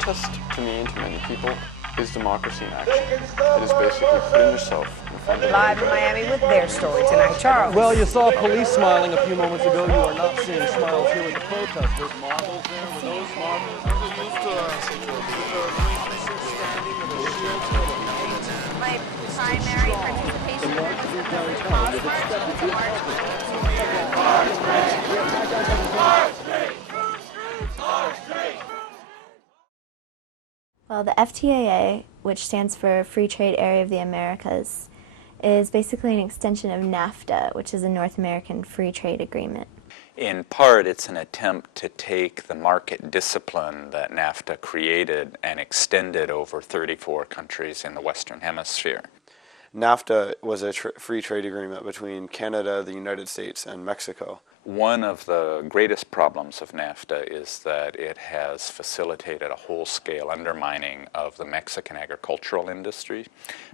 Protest, to me and to many people, is democracy in action. It is basically putting yourself in front of Live in Miami with their story tonight. Charles. Well, you saw police smiling a few moments ago. You are not seeing smiles here with the protesters. Marbles there with those marbles. My primary participation Well, the FTAA, which stands for Free Trade Area of the Americas, is basically an extension of NAFTA, which is a North American Free Trade Agreement. In part, it's an attempt to take the market discipline that NAFTA created and extend it over 34 countries in the Western Hemisphere. NAFTA was a free trade agreement between Canada, the United States, and Mexico. One of the greatest problems of NAFTA is that it has facilitated a whole-scale undermining of the Mexican agricultural industry.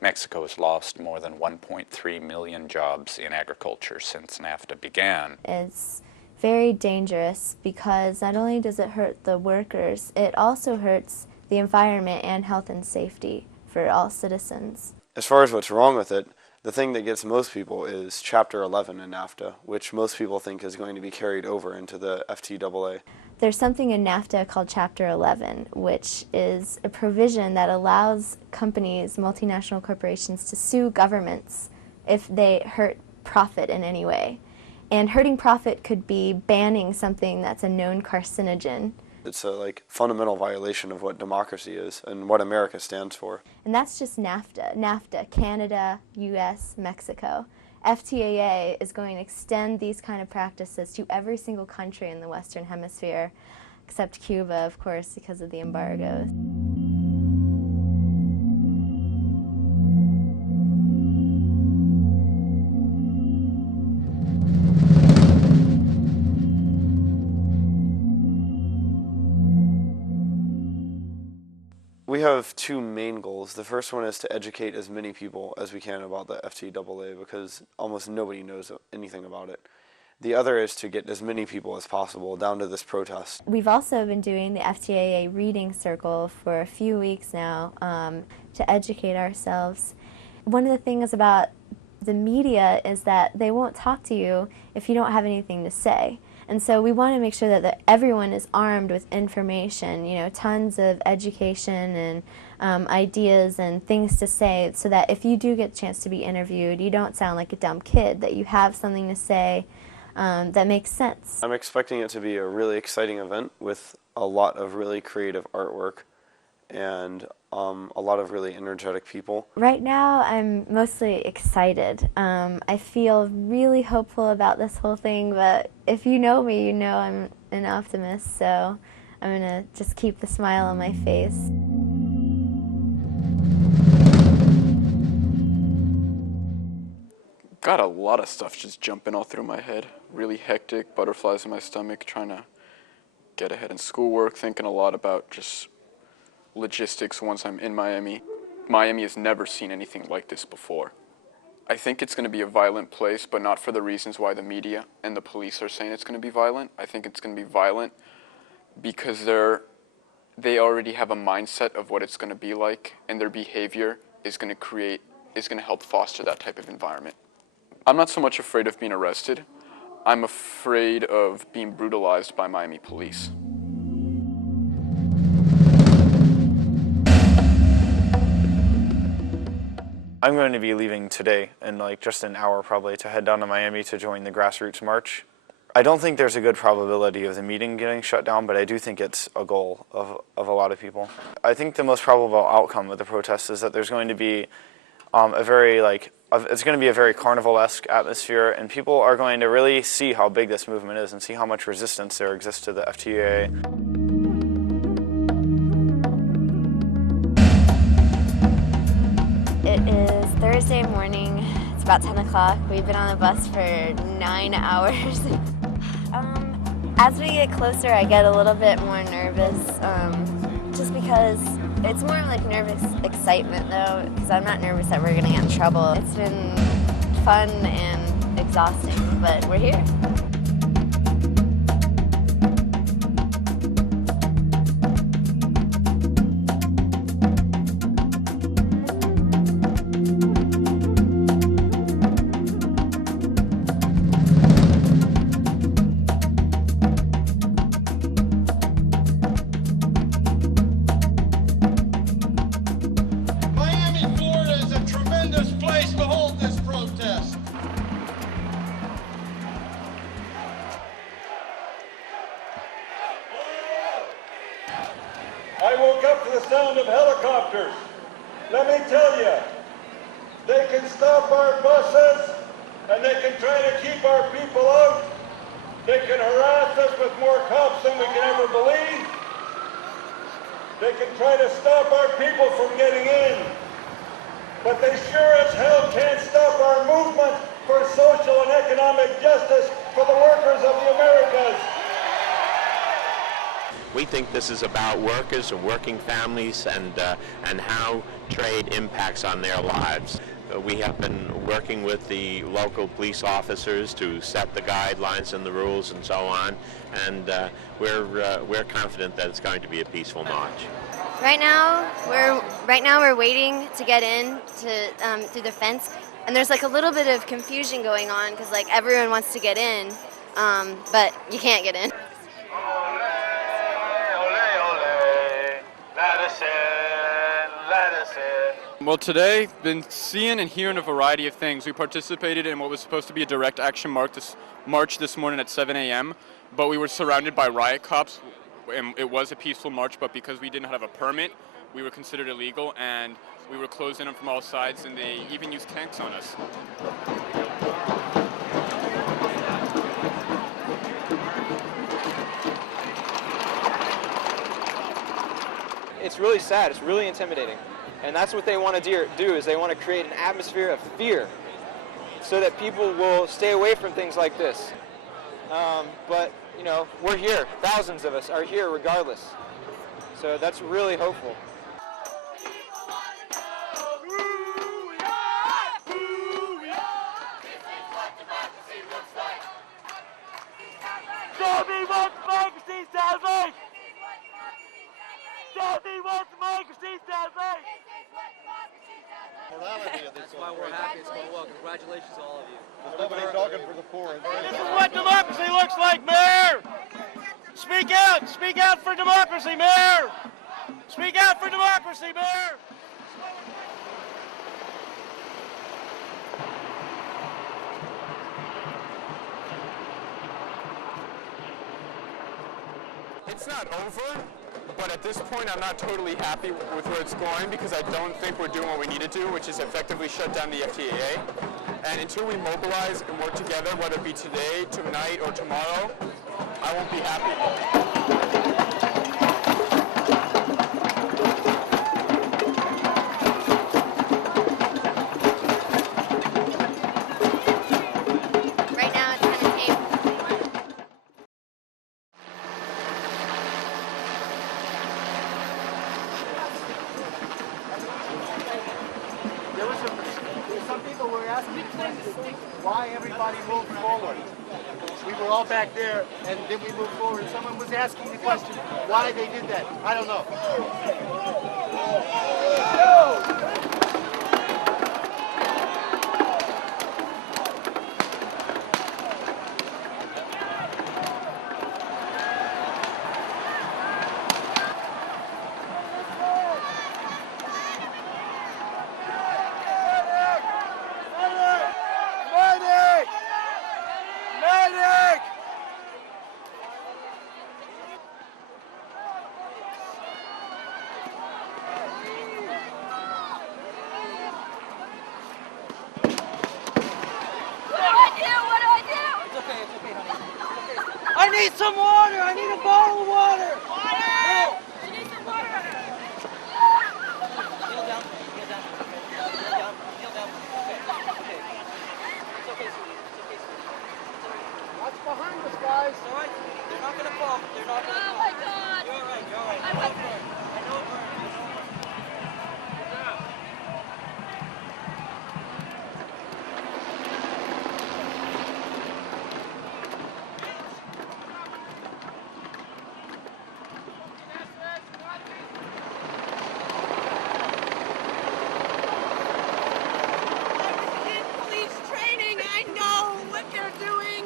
Mexico has lost more than 1.3 million jobs in agriculture since NAFTA began. It's very dangerous because not only does it hurt the workers, it also hurts the environment and health and safety for all citizens. As far as what's wrong with it, the thing that gets most people is Chapter 11 in NAFTA, which most people think is going to be carried over into the FTAA. There's something in NAFTA called Chapter 11, which is a provision that allows companies, multinational corporations, to sue governments if they hurt profit in any way. And hurting profit could be banning something that's a known carcinogen. It's a fundamental violation of what democracy is and what America stands for. And that's just NAFTA. NAFTA, Canada, US, Mexico. FTAA is going to extend these kind of practices to every single country in the Western Hemisphere, except Cuba, of course, because of the embargoes. We have two main goals. The first one is to educate as many people as we can about the FTAA because almost nobody knows anything about it. The other is to get as many people as possible down to this protest. We've also been doing the FTAA reading circle for a few weeks now to educate ourselves. One of the things about the media is that they won't talk to you if you don't have anything to say. And so we want to make sure that everyone is armed with information, tons of education and ideas and things to say so that if you do get a chance to be interviewed, you don't sound like a dumb kid, that you have something to say that makes sense. I'm expecting it to be a really exciting event with a lot of really creative artwork and a lot of really energetic people. Right now, I'm mostly excited. I feel really hopeful about this whole thing, but if you know me, you know I'm an optimist, so I'm going to just keep the smile on my face. Got a lot of stuff just jumping all through my head. Really hectic, butterflies in my stomach, trying to get ahead in schoolwork, thinking a lot about just logistics once I'm in Miami. Miami has never seen anything like this before. I think it's going to be a violent place, but not for the reasons why the media and the police are saying it's going to be violent. I think it's going to be violent because they already have a mindset of what it's going to be like, and their behavior is going to help foster that type of environment. I'm not so much afraid of being arrested. I'm afraid of being brutalized by Miami police. I'm going to be leaving today in just an hour probably to head down to Miami to join the grassroots march. I don't think there's a good probability of the meeting getting shut down, but I do think it's a goal of a lot of people. I think the most probable outcome of the protest is that there's going to be it's going to be a very carnival-esque atmosphere, and people are going to really see how big this movement is and see how much resistance there exists to the FTAA. It is Thursday morning. It's about 10 o'clock. We've been on the bus for 9 hours. As we get closer, I get a little bit more nervous, just because it's more like nervous excitement, though, because I'm not nervous that we're going to get in trouble. It's been fun and exhausting, but we're here. place to hold this protest. I woke up to the sound of helicopters. Let me tell you, they can stop our buses and they can try to keep our people out. They can harass us with more cops than we can ever believe. They can try to stop our people from getting in. But they sure as hell can't stop our movement for social and economic justice for the workers of the Americas. We think this is about workers and working families and how trade impacts on their lives. We have been working with the local police officers to set the guidelines and the rules and so on, and we're confident that it's going to be a peaceful march. Right now we're waiting to get in to through the fence, and there's like a little bit of confusion going on because like everyone wants to get in, but you can't get in. Well, today, been seeing and hearing a variety of things. We participated in what was supposed to be a direct action march this morning at 7 a.m., but we were surrounded by riot cops. And it was a peaceful march, but because we didn't have a permit, we were considered illegal, and we were closed in from all sides, and they even used tanks on us. It's really sad. It's really intimidating. And that's what they want to do is they want to create an atmosphere of fear so that people will stay away from things like this. But, you know, we're here. Thousands of us are here regardless. So that's really hopeful. Tell me what democracy sounds like! Tell me what democracy sounds like! That's why we're happy it's going well. Congratulations to all of you. There's nobody talking for the poor. This is what democracy looks like, Mayor! Speak out! Speak out for democracy, Mayor! Speak out for democracy, Mayor! It's not over, but at this point I'm not totally happy with where it's going because I don't think we're doing what we need to do, which is effectively shut down the FTAA. And until we mobilize and work together, whether it be today, tonight, or tomorrow, I won't be happy. Right now it's kind of tame. There was some people were asking why everybody moved forward. We were all back there, and then we moved forward. Someone was asking the question why they did that. I don't know. Medic! Medic! I need some water! I need a bottle of water! Water! She needs some water! Kneel down. Kneel down. Kneel down. Kneel down. Okay. Okay. It's okay, sweetie. It's okay, sweetie. It's all right. What's behind us, guys? It's all right, sweetie. They're not gonna fall. They're not gonna fall. Oh my God! You're all right. You're all right. I know it burns. I know it burns. I know it burns. Yeah. Police training, I know what they're doing.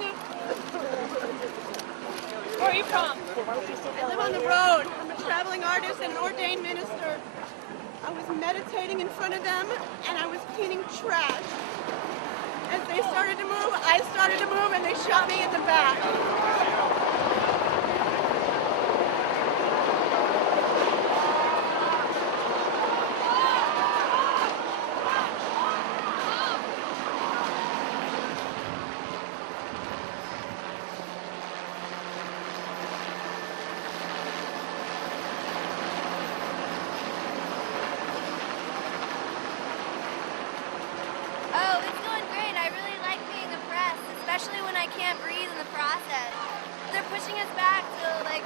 Where are you from? I live on the road. I'm a traveling artist and an ordained minister. I was meditating in front of them and I was cleaning trash. started to move, I started to move, and they shot me in the back. Oh, it's going great. I really like being oppressed, especially when I can't breathe in the process. They're pushing us back so, like,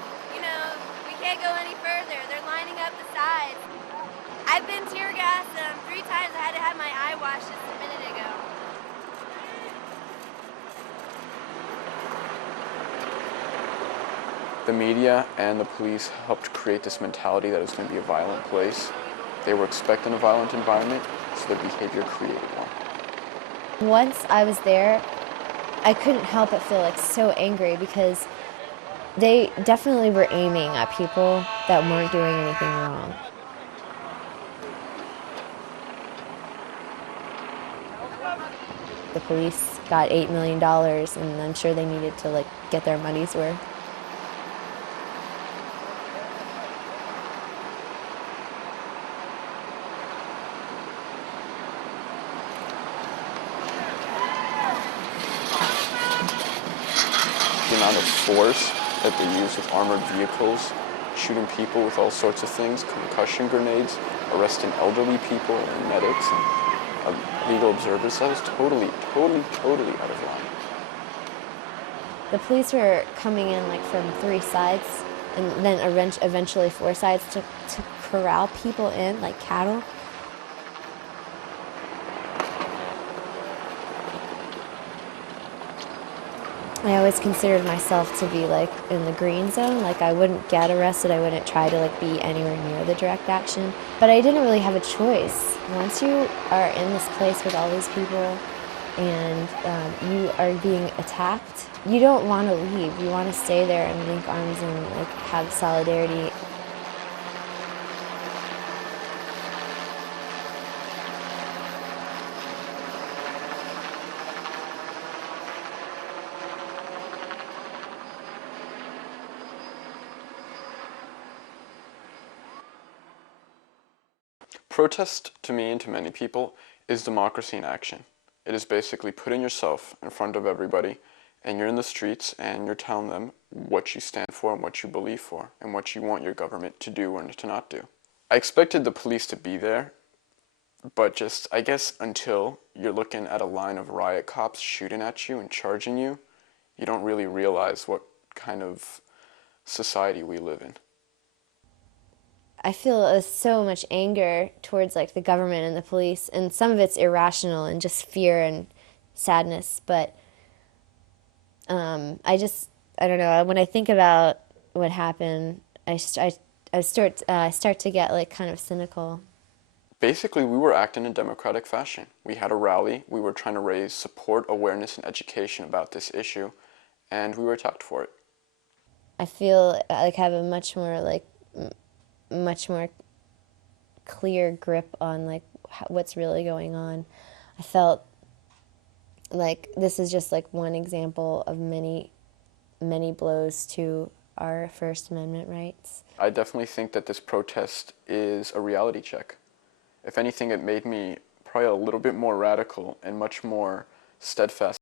we can't go any further. They're lining up the sides. I've been tear gassed 3 times. I had to have my eye washed just a minute ago. The media and the police helped create this mentality that it was going to be a violent place. They were expecting a violent environment, so their behavior created one. Once I was there, I couldn't help but feel like so angry because they definitely were aiming at people that weren't doing anything wrong. The police got $8 million, and I'm sure they needed to get their money's worth. The amount of force that they use with armored vehicles, shooting people with all sorts of things, concussion grenades, arresting elderly people and medics and legal observers, that was totally out of line. The police were coming in from 3 sides and then eventually 4 sides to corral people in like cattle. I always considered myself to be in the green zone. I wouldn't get arrested. I wouldn't try to be anywhere near the direct action. But I didn't really have a choice. Once you are in this place with all these people and you are being attacked, you don't want to leave. You want to stay there and link arms and have solidarity. Protest, to me and to many people, is democracy in action. It is basically putting yourself in front of everybody, and you're in the streets and you're telling them what you stand for and what you believe for and what you want your government to do or to not do. I expected the police to be there, but I guess until you're looking at a line of riot cops shooting at you and charging you, you don't really realize what kind of society we live in. I feel so much anger towards the government and the police, and some of it's irrational and just fear and sadness. But I don't know. When I think about what happened, I start to get kind of cynical. Basically, we were acting in democratic fashion. We had a rally. We were trying to raise support, awareness, and education about this issue, and we were attacked for it. I feel I have a much more clear grip on what's really going on. I felt this is just one example of many blows to our First Amendment rights. I definitely think that this protest is a reality check. If anything, it made me probably a little bit more radical and much more steadfast